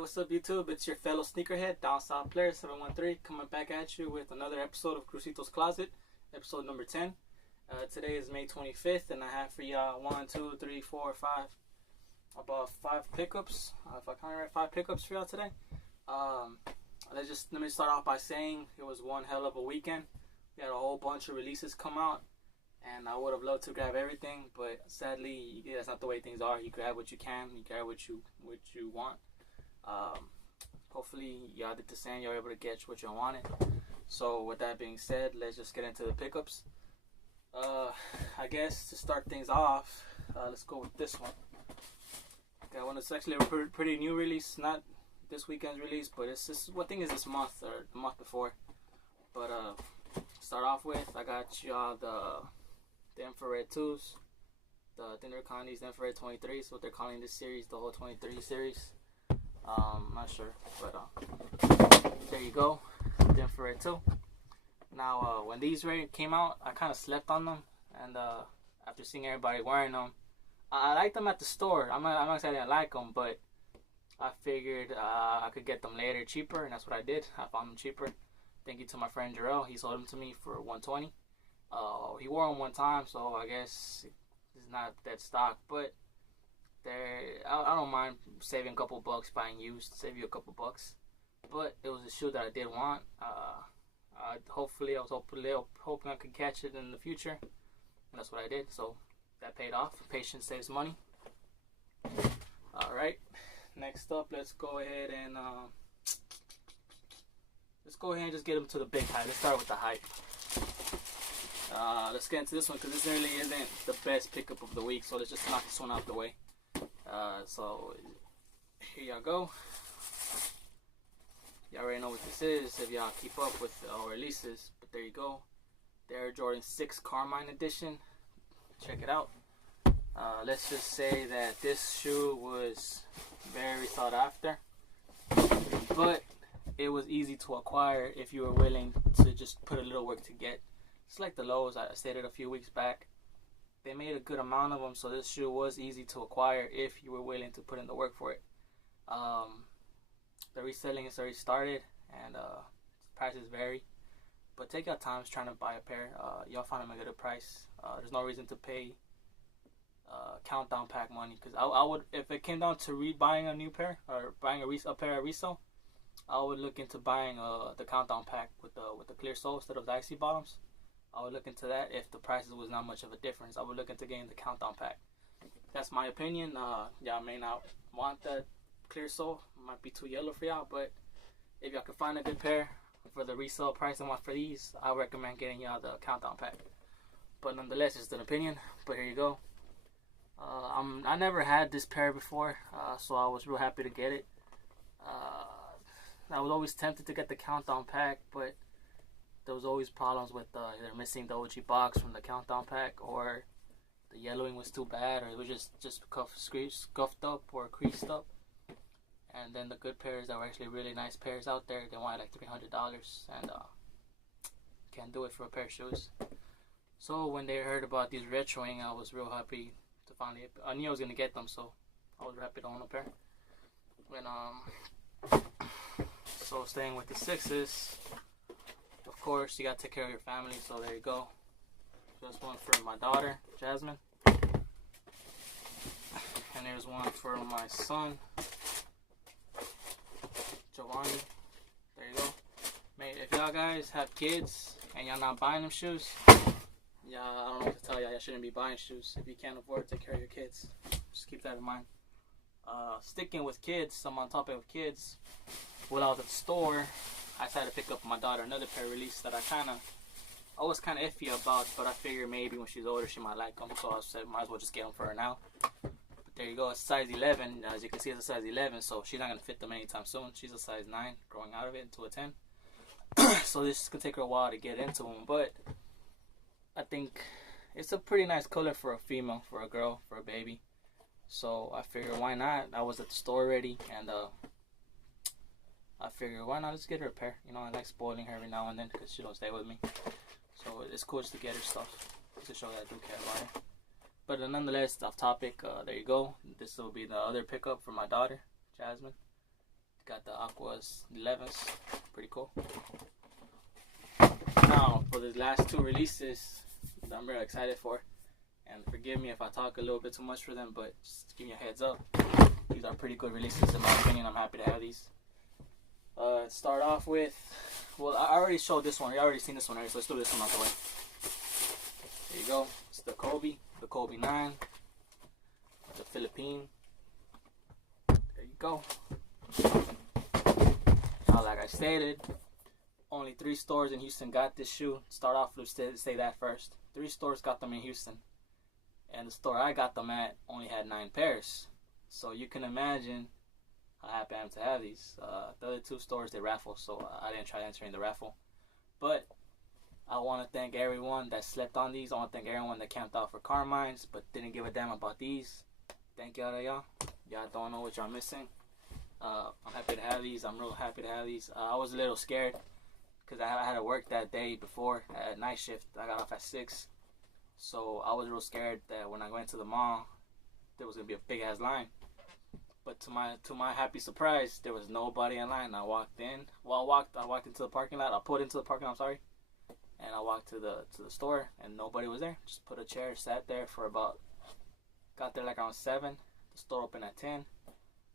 What's up, YouTube? It's your fellow sneakerhead, Down South Player 713, coming back at you with another episode of Cruzitos Closet, episode number 10. Today is May 25th, and I have for y'all about 5 pickups. If I count right, 5 pickups for y'all today. Let me start off by saying it was one hell of a weekend. We had a whole bunch of releases come out, and I would have loved to grab everything, but sadly, that's not the way things are. You grab what you can, you grab what you want. Hopefully y'all did the same, you're able to get what you wanted. So with that being said, let's just get into the pickups. I guess to start things off, let's go with this one. Got one that's actually a pretty new release, not this weekend's release, but it's just, what thing is this month or the month before. But start off with, I got y'all the infrared 2s. They're calling these infrared 23s, what they're calling this series, the whole 23 series. I'm not sure, but there you go, the infrared 2. Now, when these came out, I kind of slept on them, and after seeing everybody wearing them, I liked them at the store. I'm not saying I didn't like them, but I figured I could get them later cheaper, and that's what I did. I found them cheaper. Thank you to my friend Jarrell. He sold them to me for $120. He wore them one time, so I guess it's not that stock, but I don't mind saving a couple bucks buying used, save you a couple bucks. But it was a shoe that I did want. I was hoping I could catch it in the future, and that's what I did. So that paid off. Patience saves money. All right. Next up, let's go ahead and just get them to the big height. Let's start with the height. Let's get into this one because this really isn't the best pickup of the week. So let's just knock this one out the way. So here y'all go. Y'all already know what this is if y'all keep up with our releases. But there you go. The Air Jordan 6 Carmine edition. Check it out. Let's just say that this shoe was very sought after, but it was easy to acquire if you were willing to just put a little work to get. It's like the lows I stated a few weeks back. They made a good amount of them, so this shoe was easy to acquire if you were willing to put in the work for it. The reselling has already started, and prices vary. But take your time trying to buy a pair. Y'all find them at a good price. There's no reason to pay countdown pack money, because I would, if it came down to buying a new pair or buying a pair at resale, I would look into buying the countdown pack with the clear sole instead of the icy bottoms. I would look into that if the prices was not much of a difference. I would look into getting the countdown pack. That's my opinion. Y'all may not want that clear sole. It might be too yellow for y'all, but if y'all can find a good pair for the resale price I want for these, I recommend getting y'all the countdown pack. But nonetheless, it's an opinion. But here you go. I never had this pair before, so I was real happy to get it. I was always tempted to get the countdown pack, but there was always problems with either missing the OG box from the countdown pack, or the yellowing was too bad, or it was just scuffed up or creased up. And then the good pairs that were actually really nice pairs out there, they wanted like $300, and can't do it for a pair of shoes. So when they heard about these retroing, I was real happy to finally. I knew I was gonna get them, so I was happy to own a pair. When so staying with the 6s. Of course, you gotta take care of your family, so there you go. There's one for my daughter, Jasmine. And there's one for my son, Giovanni. There you go. Mate, if y'all guys have kids and y'all not buying them shoes, yeah, I don't know what to tell y'all. Y'all shouldn't be buying shoes if you can't afford to take care of your kids. Just keep that in mind. Sticking with kids, I'm on topic of kids. When I was at the store, I decided to pick up my daughter another pair release that I was kind of iffy about, but I figured maybe when she's older she might like them, so I said might as well just get them for her now. But there you go, it's size 11. As you can see, it's a size 11, so she's not going to fit them anytime soon. She's a size 9, growing out of it into a 10. So this is going to take her a while to get into them, but I think it's a pretty nice color for a female, for a girl, for a baby. So I figured why not? I was at the store already, and I figured why not just get her a pair. You know, I like spoiling her every now and then because she don't stay with me. So it's cool just to get her stuff to show that I do care about her. But nonetheless, off topic, there you go. This will be the other pickup for my daughter, Jasmine. Got the Aquas 11s. Pretty cool. Now, for the last two releases that I'm really excited for, and forgive me if I talk a little bit too much for them, but just give you a heads up. These are pretty good releases in my opinion. I'm happy to have these. Start off with, well, I already showed this one. You already seen this one already, so let's do this one out the way. There you go. It's the Kobe 9, the Philippine. There you go. Now, like I stated, only 3 stores in Houston got this shoe. Start off with say that first. 3 stores got them in Houston, and the store I got them at only had 9 pairs. So you can imagine how happy I am to have these. The other 2 stores, they raffle, so I didn't try entering the raffle. But I want to thank everyone that slept on these. I want to thank everyone that camped out for Carmines but didn't give a damn about these. Thank y'all to y'all. Y'all don't know what y'all missing. I'm happy to have these. I'm real happy to have these. I was a little scared because I had to work that day before at night shift. I got off at 6. So I was real scared that when I went to the mall, there was going to be a big ass line. But to my happy surprise, there was nobody in line. I walked in. Well, I walked into the parking lot. I pulled into the parking lot, I'm sorry. And I walked to the store and nobody was there. Just put a chair, sat there for about, got there like around 7. The store opened at 10.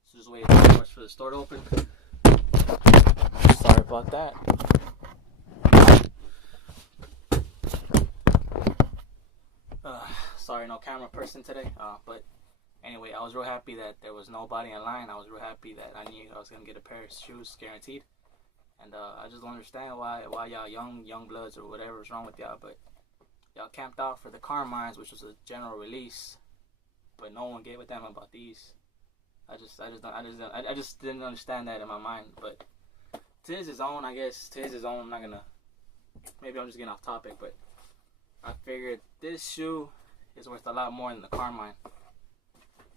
So just waited 2 hours for the store to open. Sorry about that. Sorry, no camera person today. But anyway, I was real happy that there was nobody in line. I was real happy that I knew I was gonna get a pair of shoes guaranteed. And I just don't understand why y'all young bloods or whatever is wrong with y'all. But y'all camped out for the Carmines, which was a general release, but no one gave a damn about these. I just didn't understand that in my mind. But to his own, I guess. To his own. I'm not gonna. Maybe I'm just getting off topic, but I figured this shoe is worth a lot more than the Carmine.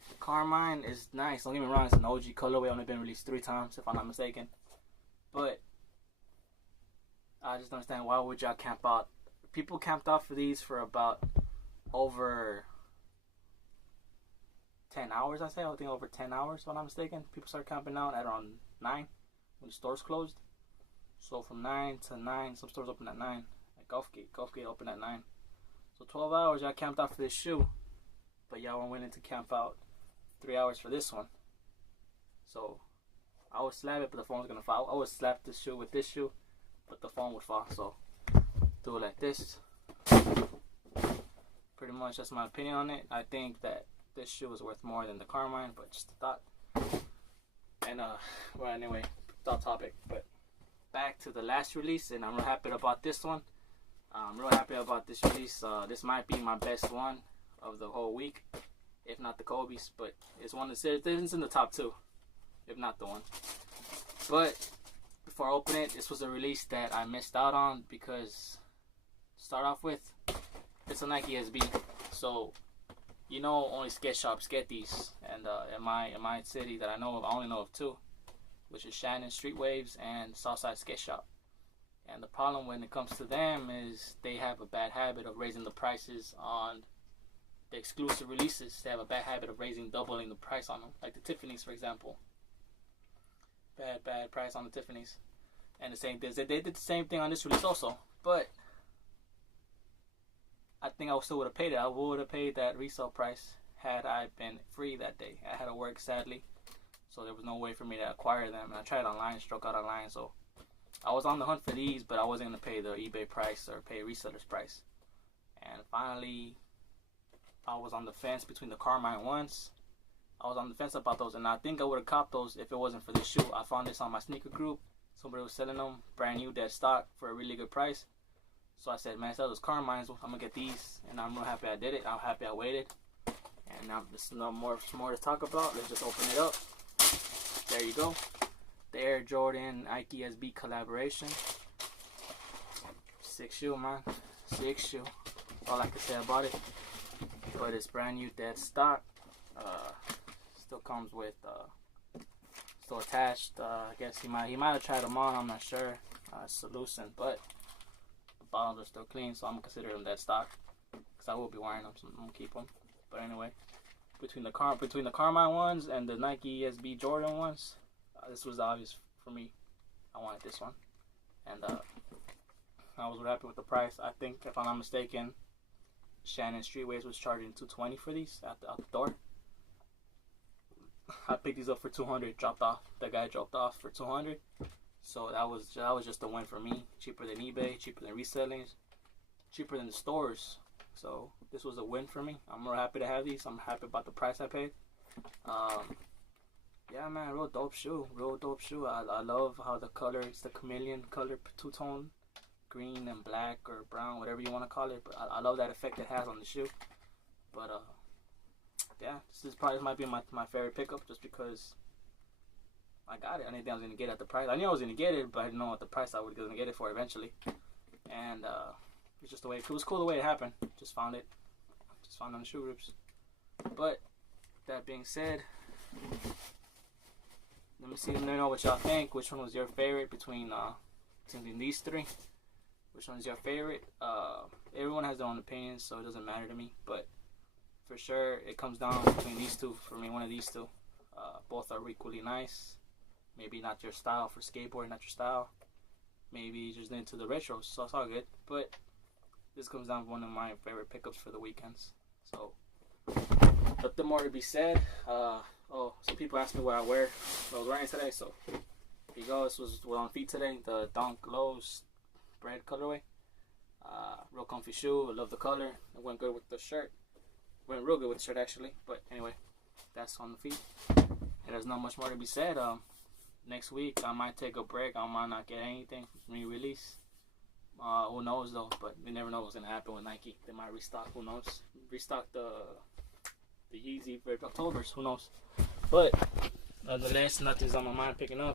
The Carmine is nice. Don't get me wrong. It's an OG colorway. Only been released 3 times, if I'm not mistaken. But I just don't understand, why would y'all camp out? People camped out for these for about over 10 hours, I think over 10 hours, if I'm not mistaken. People started camping out at around 9 when the stores closed. So from 9 to 9, some stores open at 9. Like Gulfgate opened at 9. So 12 hours y'all camped out for this shoe. But y'all weren't willing to camp out 3 hours for this one. So I would slap it, but the phone was gonna fall. I would slap this shoe with this shoe, but the phone would fall. So do it like this. Pretty much that's my opinion on it. I think that this shoe is worth more than the Carmine, but just a thought. And well, anyway, off topic. But back to the last release, and I'm real happy about this one. I'm real happy about this release. This might be my best one of the whole week, if not the Kobe's, but it's one that's in the top 2, if not the one. But before I open it, this was a release that I missed out on because, to start off with, it's a Nike SB. So, you know, only skate shops get these. And in my city that I know of, I only know of 2, which is Shannon Street Waves and Southside Skate Shop. And the problem when it comes to them is they have a bad habit of raising the prices on the exclusive releases. They have a bad habit of doubling the price on them. Like the Tiffany's, for example. Bad price on the Tiffany's. And the same thing, they did the same thing on this release also. But I think I still would have paid it. I would have paid that resale price had I been free that day. I had to work, sadly. So there was no way for me to acquire them. And I tried online, struck out online. So I was on the hunt for these, but I wasn't going to pay the eBay price or pay a reseller's price. And finally, I was on the fence between the Carmine ones. I was on the fence about those, and I think I would have copped those if it wasn't for this shoe. I found this on my sneaker group. Somebody was selling them brand new, dead stock, for a really good price. So I said, man, sell those Carmines. I'm going to get these, and I'm real happy I did it. I'm happy I waited. And now there's no more to talk about. Let's just open it up. There you go. The Air Jordan Nike SB collaboration. Sick shoe, man. Sick shoe. That's all I can say about it. But it's brand new, dead stock. Still comes with, still attached. I guess he might have tried them on. I'm not sure. It's loosened, but the bottoms are still clean, so I'm gonna consider them dead stock. Cause I will be wearing them, so I'm gonna keep them. But anyway, between the Carmine ones and the Nike SB Jordan ones, This was obvious for me. I wanted this one, and I was happy with the price. I think, if I'm not mistaken, Shannon Streetways was charging $220 for these out the door. I picked these up for $200. Dropped off. The guy dropped off for $200. So that was just a win for me. Cheaper than eBay, cheaper than reselling, cheaper than the stores. So this was a win for me. I'm real happy to have these. I'm happy about the price I paid. Yeah, man, real dope shoe. Real dope shoe. I love how the color, it's the chameleon color, two-tone, green and black or brown, whatever you want to call it. But I love that effect it has on the shoe. But yeah, this might be my favorite pickup, just because I got it. I didn't think I was going to get it at the price. I knew I was going to get it, but I didn't know what the price I was going to get it for eventually. And it's just the way, it was cool the way it happened. Just found it on the shoe rips. But that being said, let me know what y'all think. Which one was your favorite between these three? Which one is your favorite? Everyone has their own opinions, so it doesn't matter to me. But for sure, it comes down between these two. For me, one of these two. Both are equally nice. Maybe not your style for skateboarding, not your style. Maybe just into the retros, so it's all good. But this comes down to one of my favorite pickups for the weekends. So, nothing more to be said. Some people asked me what I wear. What I was wearing today, so here you go. This was on feet today. The Dunk Lows bread colorway. Real comfy shoe. I love the color. It went good with the shirt. Went real good with the shirt actually. But anyway, that's on the feet. And there's not much more to be said. Next week I might take a break. I might not get anything re-release. Who knows though? But you never know what's gonna happen with Nike. They might restock. Who knows? Restock the Yeezy for October's. Who knows? But nonetheless, nothing's on my mind picking up.